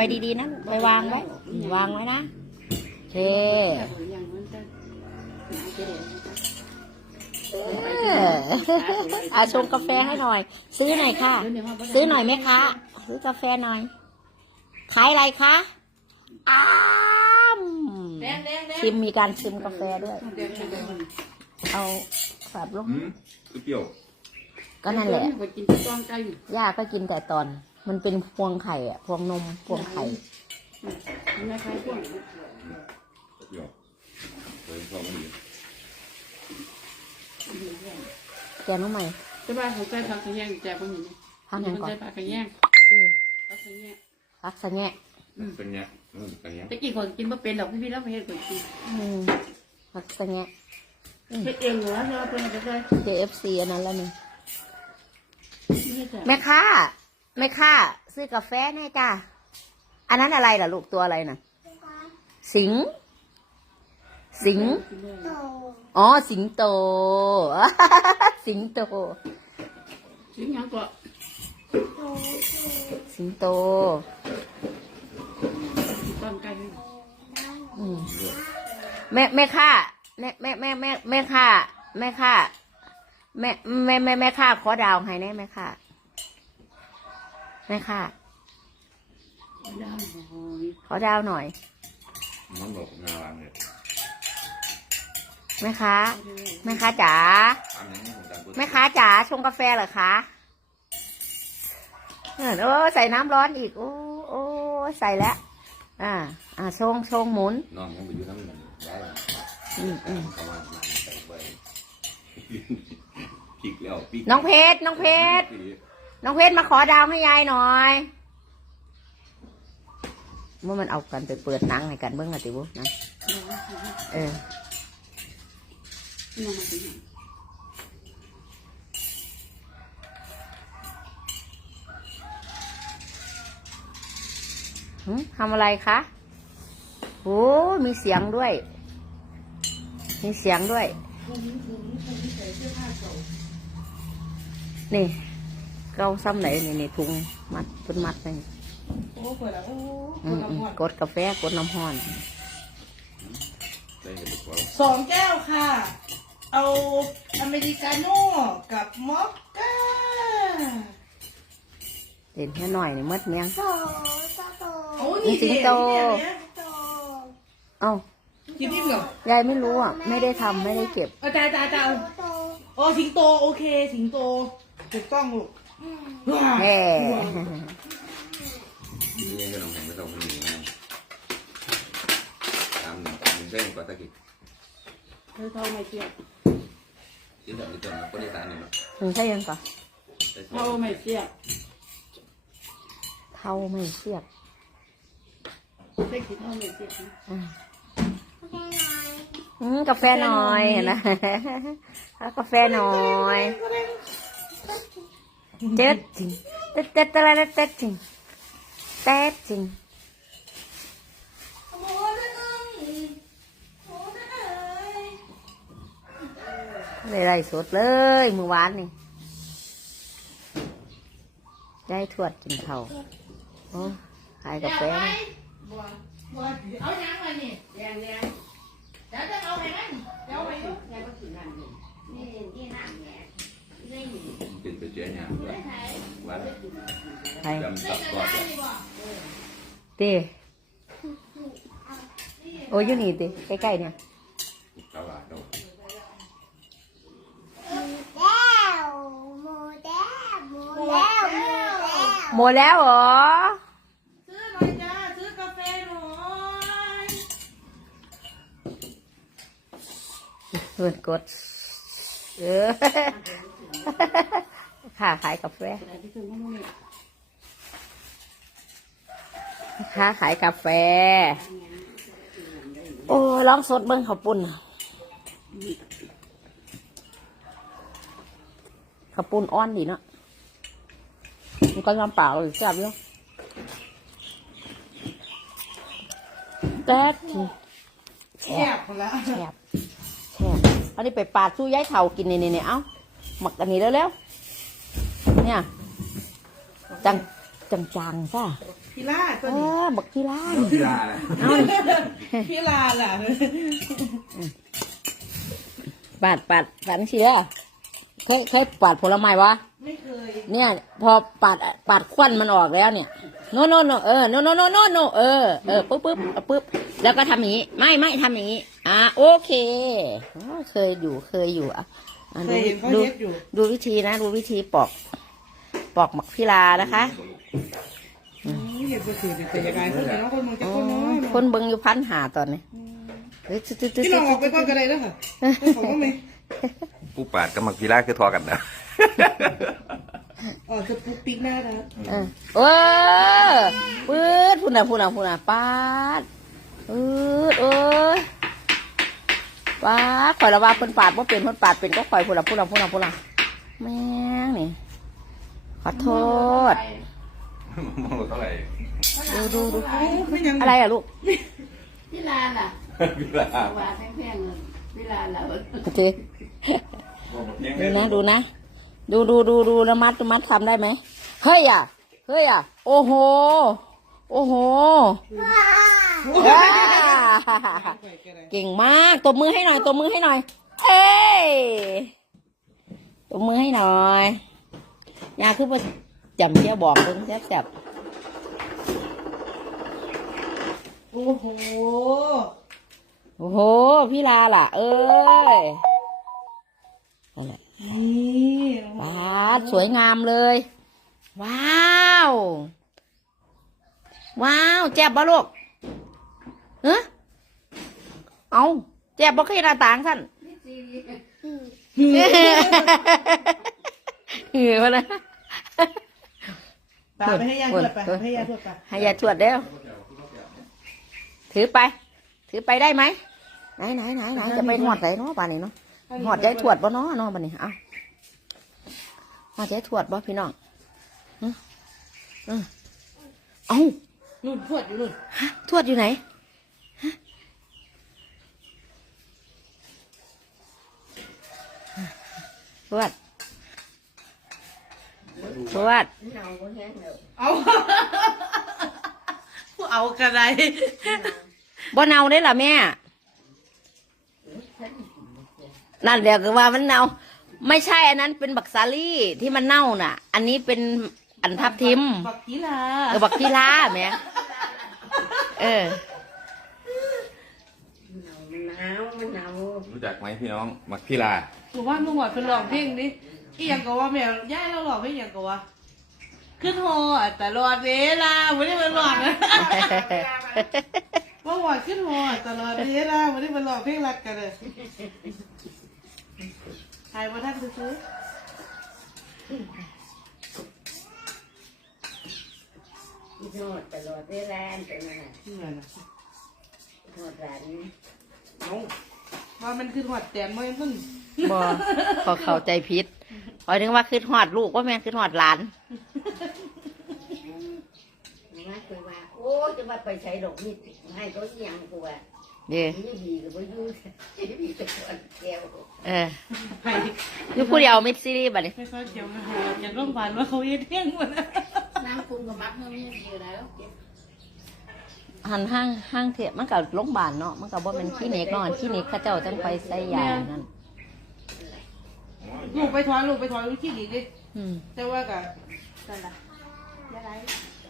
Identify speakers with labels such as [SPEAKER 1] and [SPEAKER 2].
[SPEAKER 1] ไปดีๆนะไปวางไว้ วางไว้นะโอเค
[SPEAKER 2] อย่างนั้นจะหนาเจริญ
[SPEAKER 1] เอออาชงกาแฟให้หน่อย ซื้อหน่อยค่ะ ซื้อหน่อยไหมคะ ซื้อกาแฟหน่อย ขายอะไรคะ อ้าม
[SPEAKER 2] แดงแดงแดง
[SPEAKER 1] ชิมมีการชิมกาแฟด้วย
[SPEAKER 2] แดงแดง
[SPEAKER 1] เอาฝาบลง
[SPEAKER 3] อืมคือเปรี้ยว
[SPEAKER 1] ก็นั่นแหละ
[SPEAKER 2] ไปกินที่กองไก่
[SPEAKER 1] ย่าก็กินแต่ตอน มันเป็นพวงไข่อะพวงนมพวงไข่
[SPEAKER 2] มันไม่ใช่พวก
[SPEAKER 3] เปรี้ยวเลยชอบมันดี
[SPEAKER 1] แกงน้ำใหม่
[SPEAKER 2] จะว่าเขาใส่ผักกระแยงแจกคนนี้
[SPEAKER 1] พักยังก่อน
[SPEAKER 2] ใส่ผักกระแยง
[SPEAKER 1] เออ
[SPEAKER 2] ผักกระแยง
[SPEAKER 1] พักสะแงะ
[SPEAKER 3] เป็นเงี้ยอืมเป็นเงี้ย
[SPEAKER 2] ตะกี้คนกินไม่เป็นหรอกพี่พี่แล้วไม่เห็นคนกิน
[SPEAKER 1] อืมพักสะแงะ
[SPEAKER 2] เฮ็ดเองเหรอเราเป็นอะไร
[SPEAKER 1] JFC อันนั้นแล้วนี่
[SPEAKER 2] นี่จ้ะ
[SPEAKER 1] แม่ค้า แม่ค้าซื้อกาแฟแน่จ้าอันนั้นอะไรล่ะลูกตัวอะไรน่ะ สิง สิง อ๋อ สิงโต สิงโต
[SPEAKER 2] ชิ้นยังก็
[SPEAKER 1] สิงโต
[SPEAKER 2] กองไก่
[SPEAKER 1] อืมแม่แม่ค้าแม่แม่แม่แม่แม่ค้าแม่ค้าแม่แม่แม่แม่ค้าขอดาวให้แน่แม่ค้า แม่ค้า
[SPEAKER 2] ดาวหอย
[SPEAKER 1] ขอดาวหน่อย
[SPEAKER 3] มันบอกงานเนี่ย
[SPEAKER 1] แม่ค้าแม่ค้าจ๋า
[SPEAKER 3] ทำอย่างนี้ผมจำตัว
[SPEAKER 1] แม่ค้าจ๋าชงกาแฟเหรอคะเออโอ้ใส่น้ำร้อนอีก โอ้โอ้ใส่แล้ว อ่า อ่าชงชงหมุน
[SPEAKER 3] นอนยังไปอยู่น้ำมันได้
[SPEAKER 1] อืมอืม
[SPEAKER 3] ประมาณนั้นใส่ไปพริกแล้วพริก
[SPEAKER 1] น้องเพชรน้องเพชร น้องเพชรมาขอดาวให้ยายหน่อยเมื่อมันเอากันไปเปิดหนังให้กันเบิ้งอะติบุนะเออ
[SPEAKER 2] นี่มันเป็นยัง
[SPEAKER 1] หึทำอะไรคะโอ้มีเสียงด้วย มีเสียงด้วย นี่ เกาซ้ำไหนนี่นี่ถุงมัดเป็นมัดเลย
[SPEAKER 2] โอ้เปิดแล้วโอ้
[SPEAKER 1] อืมอืมกดกาแฟกดน้ำห้อน
[SPEAKER 3] ได้เห็นดีกว่า
[SPEAKER 4] สองแก้วค่ะ เอาอเมริกาโน่กับมอคก้า
[SPEAKER 1] เด่นแค่หน่อยนี่มดเมียง
[SPEAKER 4] โอ้
[SPEAKER 1] มีสิงโต
[SPEAKER 4] เนี่ย
[SPEAKER 1] เอ้า
[SPEAKER 4] กินนิ่มเหรอยา
[SPEAKER 1] ยไม่รู้อะ ไม่ได้ทำไม่ได้เก็บ
[SPEAKER 4] อาจารย์อาจารย์โอ้สิงโตโอเค สิงโตถูกต้องลูกว้าว
[SPEAKER 1] แหม
[SPEAKER 3] นี่ก็ลงแข่งไปสองนี้นะตามหนึ่งหนึ่งเส้นกว่าตะกี้
[SPEAKER 2] เธอท่าไม่เทียบ
[SPEAKER 3] ที่เหลือนี่ตัวนึงคนที่สามหนึ่ง
[SPEAKER 1] ถึงใช่ยังก่อน
[SPEAKER 2] เท่าไม่เทียบ
[SPEAKER 1] เท่าไม่เสียบ
[SPEAKER 2] เล็กที่เท่าไม่เทียบนะ
[SPEAKER 1] อืมอืมกาแฟหน่อยเห็นไหมเอากาแฟหน่อย เจ็ดจริงเต็ดเต็ดอะไรนะเต็ดจริงเต็ดจริงเลยไรสดเลยมือวานนี่ได้ทวดกินเขาโอ้ขายกาแฟ
[SPEAKER 4] เอายังไงนี่
[SPEAKER 2] แดงแดง
[SPEAKER 4] เดี๋ยวจะเอาไปนั่นเดี๋ยวไปยู่
[SPEAKER 2] งก็ถึงนั่นนี่นี่นี่น้ำแดงนี่
[SPEAKER 3] เป็นไปเจ๊เนี่ยวัน
[SPEAKER 1] ใคร
[SPEAKER 3] จำสับก่อนเล ย
[SPEAKER 1] เต้โอ้ยอยู่นี่เต้ใกล้ๆเนี่ย
[SPEAKER 3] ตลาดเรา
[SPEAKER 1] หมดแล้วเหรอ
[SPEAKER 4] ซื้อหน่อยจ้าซื้อกาแฟหน่อย
[SPEAKER 1] เพื่อนกดเออค่าขายกาแฟ
[SPEAKER 2] แต่ที่ถึงมันนี่
[SPEAKER 1] ค้าขายกาแฟ โอ้ยลองสดเบิ้งข้าวปุ้นน่ะข้าวปุ้นอ้อนดีเนาะมันก็น้ำเปล่าเลยแซ่บเนาะแซ่บจริง
[SPEAKER 4] แซ่บหมดแล้ว
[SPEAKER 1] แซ่บแซ่บอันนี้ไปปาดสู้ย้ายเถากินนี่นี่นี่เอ้าหมักอันนี้แล้วแล้วๆ เนี่ย จังจังจังๆซ่ะ
[SPEAKER 4] พี่ลาตัว
[SPEAKER 1] โอ้
[SPEAKER 4] นี้
[SPEAKER 1] บักพี่ล้าน
[SPEAKER 3] กีฬาอะไร
[SPEAKER 1] เอา
[SPEAKER 4] พี่ลาล่ะ
[SPEAKER 1] ปาดปาดปาดสิเด้อเคยเคยปาดผลไม้วะ
[SPEAKER 4] ไม่เคย
[SPEAKER 1] เนี่ย พอปาดปาดควันมันออกแล้วเนี่ยโนโนโนเออโนโนโนโนโนเออเออปุ๊บปุ๊บปุ๊บแล้วก็ทำอย่างนี้ ไม่ไม่ทำอย่างนี้อ่าโอเคอ๋อเคยอยู่เคยอยู่อะอะ
[SPEAKER 4] เค
[SPEAKER 1] ดู
[SPEAKER 4] ยเห็นเขา
[SPEAKER 1] ดู
[SPEAKER 4] เย็บอยู่
[SPEAKER 1] ดูวิธีนะ ดูวิธีปอก ปอกหมักพิลานะคะ
[SPEAKER 4] อืมเห็นไปถือแต่ยังไงคนไหนเนาะคนมองจะ
[SPEAKER 1] อ๋อ
[SPEAKER 4] คนเนาะ
[SPEAKER 1] คนเบิงอยู่พันหาตอนนี้เฮ้ยตึ๊ดตึ๊ดตึ๊ด
[SPEAKER 4] พี่น้องออกไปก่อนก็ได้แล้วค่ะไปของก็ไม่
[SPEAKER 3] ผู้ปาดกับมักกีฬาคือทอกันนะ
[SPEAKER 4] อ๋อจะปุ๊กปิ๊กหน้ารัก
[SPEAKER 1] เออเออปื๊ดพูน่ะพูน่ะพูน่ะปาดปื๊ดเอ้ยปาดข่อยละว่าเพิ่นปาดว่าเป็นเพิ่นปาดเป็นก็ข่อยพูน่ะพูน่ะพูน่ะพูน่ะแม่งนี่ ขอโทษ
[SPEAKER 3] มองเท่าไหร่
[SPEAKER 1] ดูดูดู
[SPEAKER 4] โอ้ไม่ยัง
[SPEAKER 1] อะไรอะลูก
[SPEAKER 2] พี่ลาล่ะ
[SPEAKER 3] กีฬา
[SPEAKER 2] ว่าแพงๆเลยพี่ลาล่ะ
[SPEAKER 1] โอเคดูนะดูนะ ดูดูดูดูแล้วมัดมัดทำได้ไหมเฮ้ยอะเฮ้ยอะ โอ้โห โอ้โหว้าเก่งมากตบมือให้หน่อยตบมือให้หน่อย เอ้ยตบมือให้หน่อย ยาคือว่าจำเจ้าบอกเพิ่งแซ่บจับ
[SPEAKER 4] โอ้โห
[SPEAKER 1] โอ้โห พี่ลาล่ะ เอ้ยอะไร
[SPEAKER 4] นี่
[SPEAKER 1] ว้าดสวยงามเลย ว้าว ว้าวแจ็บบ่ลูกเออเอาแจ็บบ่เคยหน้าต่างท่านเหือมาเลย
[SPEAKER 4] ตาไปให้ยาทวดไปให้ยาทวดไป
[SPEAKER 1] ให้ยายทวดเด้วถือไป ถือไปได้ไหมไหนไหนไหนไหนจะไปหอดไหนเนาะป่านนี้เนาะหอดยายทวดบ่เนาะเนาะป่านนี้เอาหอดยายทวดบ่พี่น้องเออเออเอา
[SPEAKER 4] นู่นทวดอยู่นู่น
[SPEAKER 1] ฮะทวดอยู่ไหนฮะทวด ทวด
[SPEAKER 4] เอาผู้เอากระไร
[SPEAKER 1] บ่เนาได้ล่ะแม่ นั่นเดี๋ยวก็ว่ามันเนาไม่ใช่อันนั้นเป็นบักซาลี่ที่มันเน่าน่ะ อันนี้เป็นอันทับทิม
[SPEAKER 4] บักกีฬา
[SPEAKER 1] เออบักทีลาแม่เออ
[SPEAKER 2] มันหนาวมันหนาว
[SPEAKER 3] รู้จักไหมพี่น้องมักกีฬา
[SPEAKER 4] หมู่บ้านเมื่อวานเป็นหลอกเพลงดิ อีหยังก็ว่าแมวย่ายเราหลอกไม่อหย่างก็ว่าขึ้นหอตลอดเวลาไม่ได้เป็นหลอกนะเมื่อวานขึ้นหอตลอดเวลาไม่ได้เป็นหลอกเพลงรักกันเลยใครมาท่านซื้อ
[SPEAKER 2] โนดตลอดเวลาเป็นไง
[SPEAKER 4] นี่ไงนะ
[SPEAKER 2] โนดร้าน
[SPEAKER 4] เอาว่ามันขึ้นหอดแตนไม่มึง
[SPEAKER 1] บอพอเข้าใจผิด พอยถึงว่าคือหอดลูกว่าแม่นคือหอดหลาน
[SPEAKER 2] มาคุยว่า โอ้จะมาไปใช้ดอกนี่ให้เขาเอียงกูว่า
[SPEAKER 1] เด้อ
[SPEAKER 2] นี่ดีกับว่ายุ่งนี่ดีกับคนแก้ว
[SPEAKER 1] เออ
[SPEAKER 4] ใคร
[SPEAKER 1] คือผู้เดียวมิดซีรีส์บัดนี้
[SPEAKER 4] ไม่ค่อยเกี่ยวนะฮะอยากร่วมฝันว่าเขาเย็ดเที่ยงหมดนะ
[SPEAKER 2] น้ำคุ้มกับมักเมื่อมีดีแล้ว
[SPEAKER 1] หันห้างห้างเถอะมันกับโรงพยาบาลเนาะมันกับว่าเป็นคลินิกเนาะคลินิกเข้าเจ้าจังไปใส่ยานั่น
[SPEAKER 4] ลูกไปถอนลูกไปถอนวิธีดีดิ
[SPEAKER 1] อืม
[SPEAKER 4] แต่ว่ากับนั่นแหละยาไร